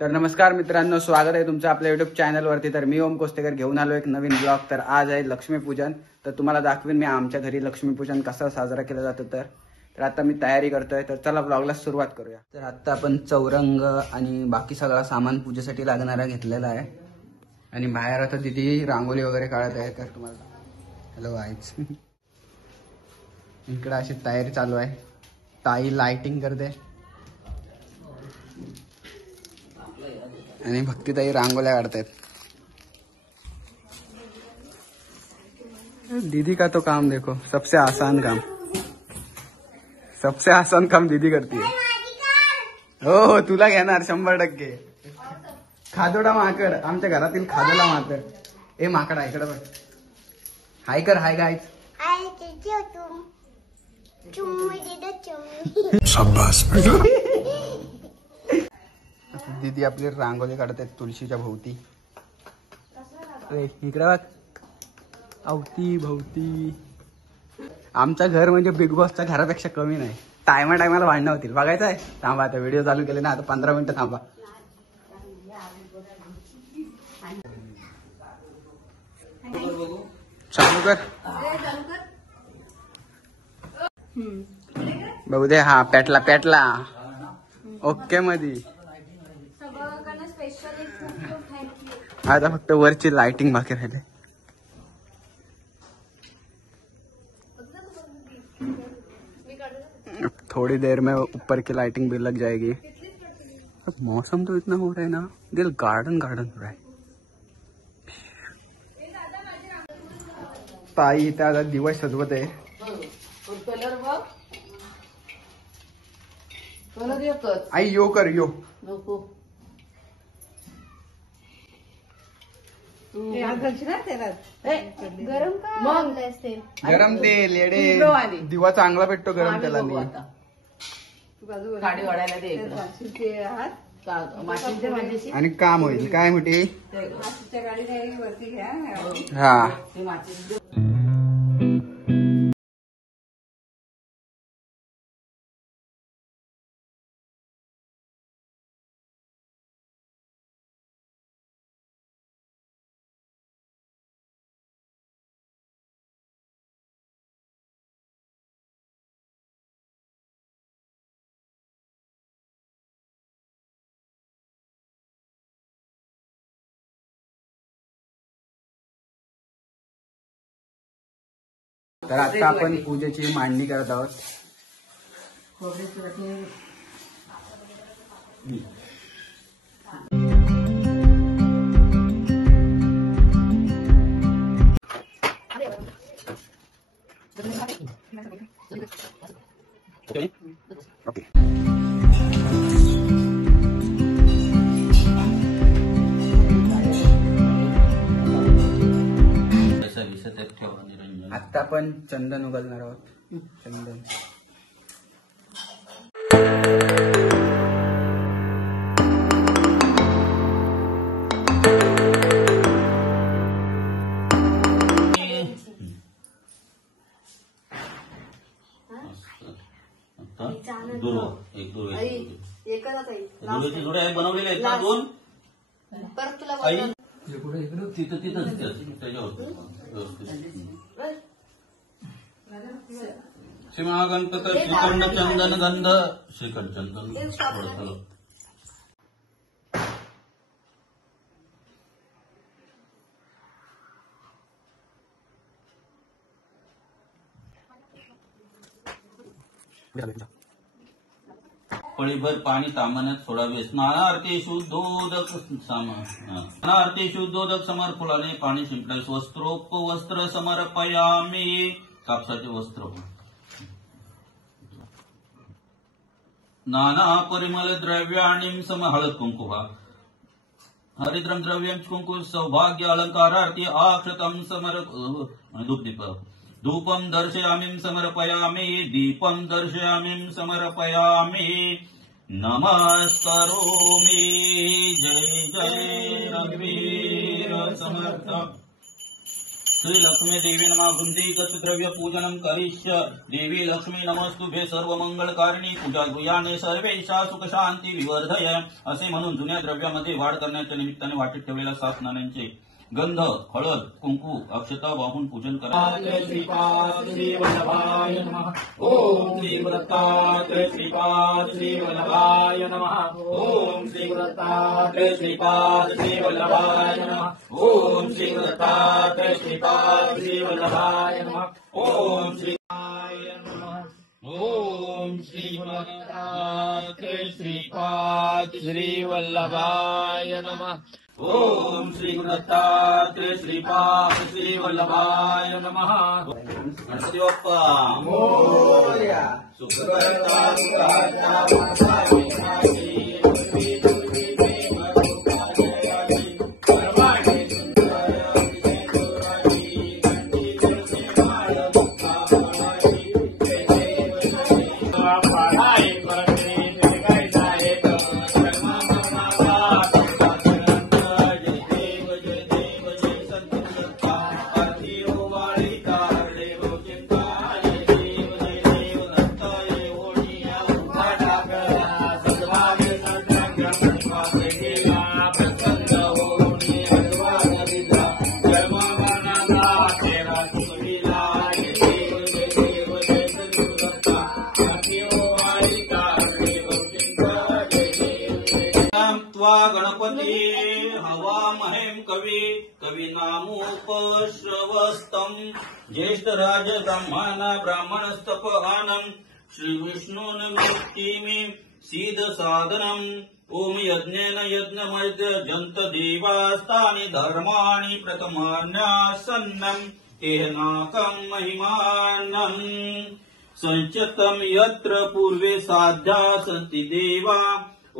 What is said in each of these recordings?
तर नमस्कार मित्रांनो, स्वागत आहे तुमचं आपल्या युट्यूब चॅनलवरती। तर मी ओम कोस्तेकर घेऊन आलो एक नवीन ब्लॉग। तर आज आहे लक्ष्मीपूजन। तर तुम्हाला दाखवीन मी आमच्या घरी लक्ष्मीपूजन कसं साजरा केलं जातं। तर आता मी तयारी करतोय, तर चला ब्लॉगला सुरुवात करूया। तर आता आपण चौरंग आणि बाकी सगळा सामान पूजेसाठी लागणारा घेतलेला आहे आणि बाहेर आता दीदी रांगोळी वगैरे काढत आहे। तर तुम्हाला हॅलो गाईज, इकडे अशी तयारी चालू आहे। ताई लाइटिंग करते आणि भक्तीताई रांगोळ्या काढतायत। दीदी का तो काम देखो, सबसे आसान काम दीदी करती है। हो तुला घेणार 100%। खादोडा माकड, आमच्या घरातील खादोडा माकड। ए माकडा इकडे बघ, हाय कर, हाय गाईज। शाबास। दीदी आपली रांगोळी काढत आहेत तुळशीच्या भोवती। इकडे बघ, अवती भोवती। आमचं घर म्हणजे बिग बॉसच्या घरापेक्षा कमी नाही। टायमाला भांडणं होतील, बघायचं आहे। थांबा, आता व्हिडिओ चालू केले ना, आता 15 मिनिटं थांबा। चालू कर, बघू दे। हा पेटला ओके मध्ये। आता फक्त वरची लाइटिंग बाकी राहिले। थोड़ी देर में ऊपर की लाइटिंग भी लग जाएगी। मौसम तो इतना हो रहा है ना, दिल गार्डन हो रहा है। ताई इथे आता दिवस सजवत आहे। आई यो कर यो। गरम तेल येडे, दिवा चांगला भेटतो गरम तेलाने। आणि काम होईल काय मोठी। हा तर आता आपण पूजेची मांडणी करत आहोत। ओके आता आपण चंदन उघडणार आहोत। चंदन बनवलेले आहेत ना दोन। तिथं श्रीमहागणपत श्रीखंड चंदन गंध श्रीखंड चंदन। पळीभर पाणी तांबण्यात सोडावे। स्नानार्थी शुद्धोदक स्नानार्थी शुद्धोदक समर फुलाने पाणी शिंपडावे। वस्त्र समर्पयामी, कापसाचे वस्त्र। नाना परिमल द्रव्याणीं सम हळद कुंकुम हरिद्रम द्रव्यम कुंकुम सौभाग्य अलंकारार्थी आक्षतम समर धूपदीप। धूपम दर्शयामिं समर्पयामि, दीपम दर्शयामिं समर्पयामि। नमस्करोमि। जय जय रघुवीर समर्थ। श्री लक्ष्मी देवी नमः वृंदीगत द्रव्य पूजनम करिष्य देवी लक्ष्मी नमस्तुभे सर्व मंगलकारिणी पूजा गुयाने सर्वेशा सुख शांती विवर्धय असे म्हणून जुन्या द्रव्यामध्ये वाढ करण्याच्या निमित्ताने वाटेत ठेवलेल्या 7 नाण्यांचे गंध हळद कुंकू अक्षता वाहून पूजन करा. श्रीपाद श्री वल्लभाय नमः ओम श्री दत्तात्रेय श्रीपाद श्री वल्लभाय नमः ओम श्री दत्तात्रेय श्रीपाद श्री वल्लभाय नमः ओम श्री दत्तात्रेय श्रीपाद श्री वल्लभाय नमः ओम श्री ओम श्री दत्तात्रेय श्रीपाद श्री वल्लभाय नमः ओम श्री दत्तात्रेय श्रीपाद श्री वल्लभाय नमः. गणपती बाप्पा मोरया. सुखकर्ता सुखार्ता गणपती हवा महेम कवी कविनामोपश्रवस्तम ज्येष्ठ राज ब्राह्मणस्तप आनम श्री विष्णून मुक्तिमी सीद साधनम ओम यज्ञेन यज्ञमय्य जंत देवास्तानि धर्माणि प्रथमान्यासन्नं तेनाकं महिमान्नं संचतम यत्र पूर्वे साध्या सन्ति देवा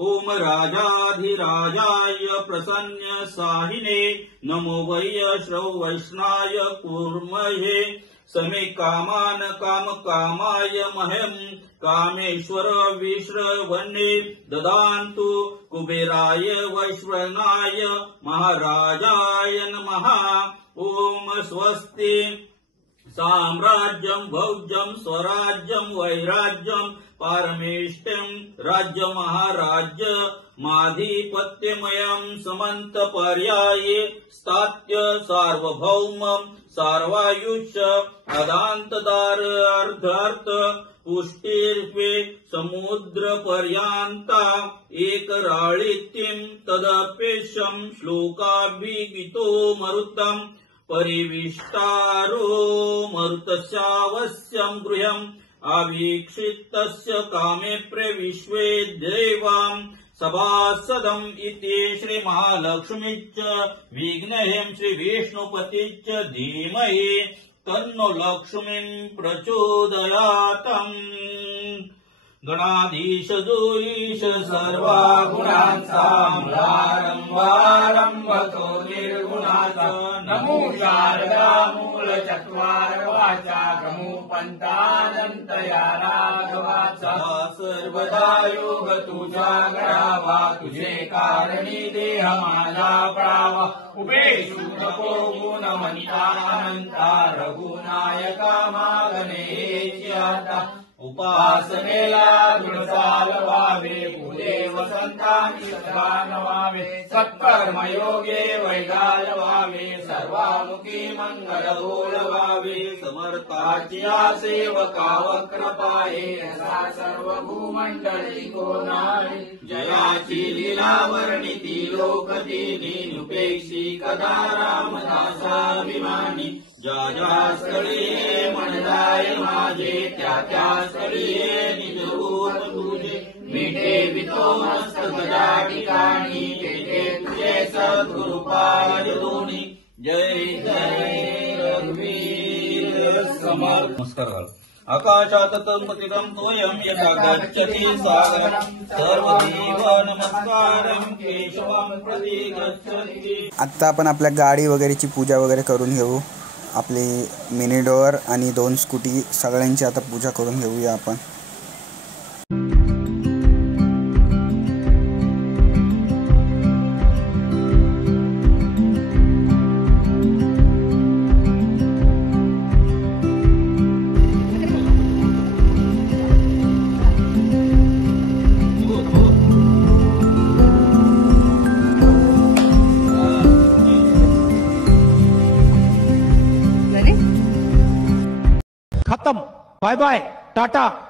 ओम राजाधिराजाय प्रसन्न साहिने नमो वैश्रव वैष्णाय कूर्महे समे कामान काम कामाय मह्यं कामेश्वर विश्रवन्ने ददान्तु कुबेराय वैश्वनाय महाराजाय नमः. ओम स्वस्ति साम्राज्यं भौज्यं स्वराज्यं वैराज्यं पारमेष्ठ्यं राज्य महाराज्य माधिपत्यमयं समन्त पर्याये स्थात्य सार्वभौमं सार्वायुष्य अदान्तदार अर्धार्थ पुष्टिर्वे समुद्र पर्यन्ता एकराळित्यं तदपेशं श्लोकाभिगीतो मरुतम् परिविष्टारो मरुतस्यावश्यं गृहम् अवीक्षितस्य कामे प्रविश्वे देवां सभासदम् इति श्री महालक्ष्मीच्च विघ्नहेम श्री विष्णुपतिच्च धीमहि तन्नो लक्ष्मीं प्रचोदयातम्. गणाधीश जोईश सर्वा गुणांचा मूलारंभारंभतो निर्गुणाचा नमो शारदा मूल चत्वार वाचा गमो पंतानंतया राघवाचा सर्वदा योग तुझा गडावा तुझे कारणी देह माझा प्रावा उभे नको गुण म्हणता अनंता रघुनायका मागणे आता उपासनेला दृढचाल व्हावे पुढे वसंतांनी सदा नवावे सत्कर्मयोगे वैगाल व्हावे सर्वामुखी मंगल बोलवावे समर्थाची सेवका वक्र पाये असा सर्व भूमंडळी कोणाळे जयाची लीला वर्णिती लोकदिनी उपेक्षी कदा रामदासाभिमानी ज्या ज्या स्थळी म्हणदाय माझे त्या त्या स्थळी निजरूप तुझे मिठे वितो मस्त गदा ठिकाणी तेथे तुझे सद्गुरुपाद दोन्ही. जय जय रघुवीर समर्थ. नमस्कार घाल. आकाशात पतितं तोयं यथा गच्छति सागरं सर्वदेव नमस्कारं केशवं प्रति गच्छति. आत्ता आपण आपल्या गाडी वगैरेची पूजा वगैरे करून घेऊ. आपली मिनी डोअर आणि 2 स्कूटी सगळ्यांची आता पूजा करून घेऊया आपण. खत्म. Bye bye, Tata.